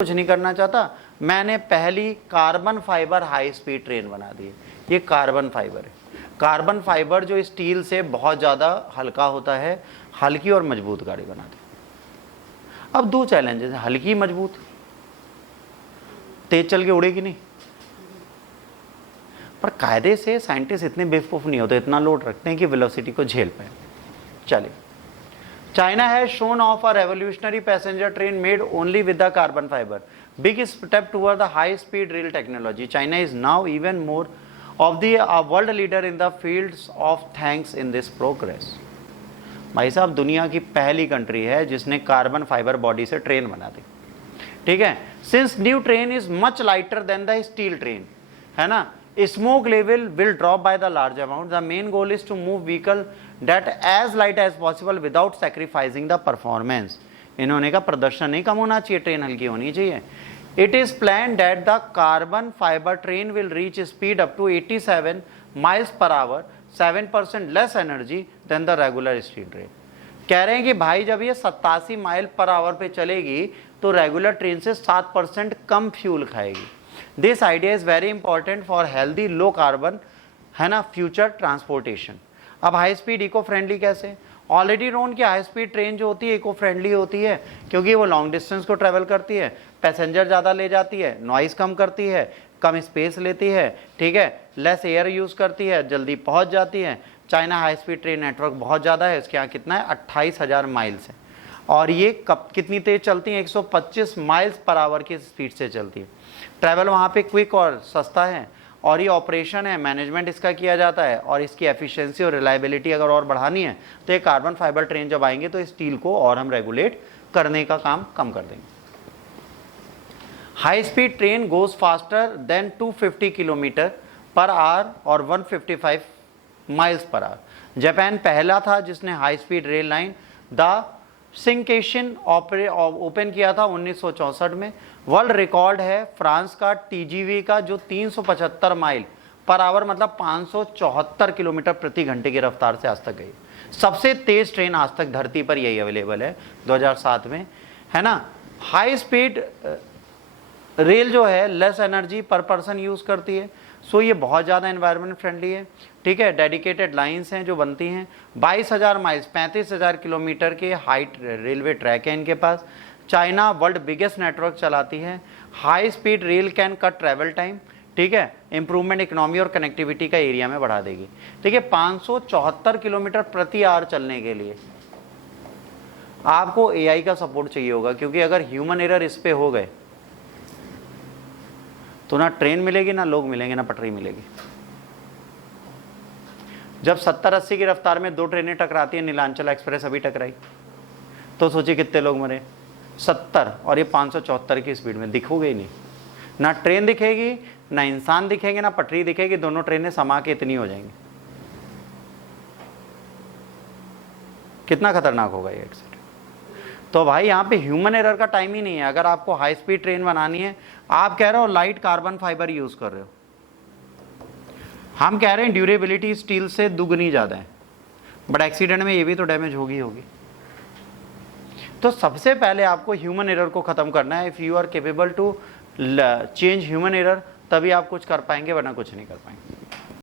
कुछ नहीं करना चाहता, मैंने पहली carbon fibre high speed train बना दी। ये कार्बन फाइबर है। कार्बन फाइबर जो स्टील से बहुत ज़्यादा हल्का होता है, हल्की और मजबूत गाड़ी बना दी। अब दो चैलेंजेस हैं, हल्की मजबूत, तेज चल के उड़ेगी नहीं। पर कायदे से साइंटिस्ट इतने बेवकूफ़ नहीं होते, इतना लोड रखते हैं कि वेलोसिटी को झेल पाए। चलिए, China has shown off a revolutionary passenger train made only with the carbon fiber. Big step toward the high-speed rail technology. China is now even more of the world leader in the fields of thanks in this progress. भाई साहब, दुनिया की पहली country है जिसने carbon fibre body से train बना दी। ठीक है, since new train is much lighter than the steel train, है ना, smoke level will drop by the large amount. The main goal is to move vehicle that as light as possible without sacrificing the performance. इन्होंने कहा प्रदर्शन नहीं कम होना चाहिए, train हल्की होनी चाहिए। It is planned that the carbon fiber train will reach speed up to 87 miles per hour, 7% less energy than the regular steel train. कह रहे हैं कि भाई जब ये 87 माइल पर आवर पे चलेगी तो रेगुलर ट्रेन से 7% कम फ्यूल खाएगी। This idea is very important for healthy low carbon, है ना, फ्यूचर ट्रांसपोर्टेशन। अब हाई स्पीड इको फ्रेंडली कैसे? ऑलरेडी नोन कि हाई स्पीड ट्रेन जो होती है इको फ्रेंडली होती है, क्योंकि वो लॉन्ग डिस्टेंस को ट्रेवल करती है, पैसेंजर ज़्यादा ले जाती है, नॉइज़ कम करती है, कम स्पेस लेती है, ठीक है, लेस एयर यूज़ करती है, जल्दी पहुँच जाती है। China high speed train network बहुत ज़्यादा है, इसके यहाँ कितना है, 28,000 माइल्स है, और ये कब कितनी तेज़ चलती हैं, 125 माइल्स पर आवर की स्पीड से चलती है। ट्रैवल वहाँ पे क्विक और सस्ता है, और ये ऑपरेशन है, मैनेजमेंट इसका किया जाता है, और इसकी एफिशिएंसी और रिलायबिलिटी अगर और बढ़ानी है तो ये कार्बन फाइबर ट्रेन जब आएंगे तो स्टील को और हम रेगुलेट करने का काम कम कर देंगे। High speed train goes faster than 250 kilometre per hour और 155 माइल्स पर आवर। जापान पहला था जिसने high speed rail line the Shinkansen open किया था 1964 में। वर्ल्ड रिकॉर्ड है फ्रांस का टीजीवी का, जो 375 माइल पर आवर मतलब 574 किलोमीटर प्रति घंटे की रफ्तार से आज तक गई। सबसे तेज ट्रेन आज तक धरती पर यही अवेलेबल है 2007 में, है ना। हाई स्पीड रेल जो है लेस एनर्जी पर पर्सन यूज़ करती है, सो ये बहुत ज़्यादा एनवायरनमेंट फ्रेंडली है। ठीक है, डेडिकेटेड लाइंस हैं जो बनती हैं। 22,000 माइल्स 35,000 किलोमीटर के हाइट रेलवे ट्रैक है इनके पास। चाइना वर्ल्ड बिगेस्ट नेटवर्क चलाती है। High speed rail can cut travel time, ठीक है, इंप्रूवमेंट इकोनॉमी और कनेक्टिविटी का एरिया में बढ़ा देगी। ठीक है, 574 किलोमीटर प्रति आवर चलने के लिए आपको एआई का सपोर्ट चाहिए होगा, क्योंकि अगर ह्यूमन एरर इस पे हो गए तो ना ट्रेन मिलेगी, ना लोग मिलेंगे, ना पटरी मिलेगी। जब 70-80 की रफ्तार में दो ट्रेनें टकराती हैं, नीलांचल एक्सप्रेस अभी टकराई, तो सोचिए कितने लोग मरे, 70, और ये 574 की स्पीड में दिखोगे ही नहीं, ना ट्रेन दिखेगी, ना इंसान दिखेंगे, ना पटरी दिखेगी, दोनों ट्रेनें समा के इतनी हो जाएंगी। कितना खतरनाक होगा ये एक्सीडेंट। तो भाई यहाँ पे ह्यूमन एरर का टाइम ही नहीं है। अगर आपको हाई स्पीड ट्रेन बनानी है, आप कह रहे हो लाइट कार्बन फाइबर यूज कर रहे हो, हम कह रहे हैं ड्यूरेबिलिटी स्टील से दुगनी ज़्यादा है, बट एक्सीडेंट में ये भी तो डैमेज होगी। तो सबसे पहले आपको ह्यूमन एरर को ख़त्म करना है। If you are capable to change human error, तभी आप कुछ कर पाएंगे, वरना कुछ नहीं कर पाएंगे।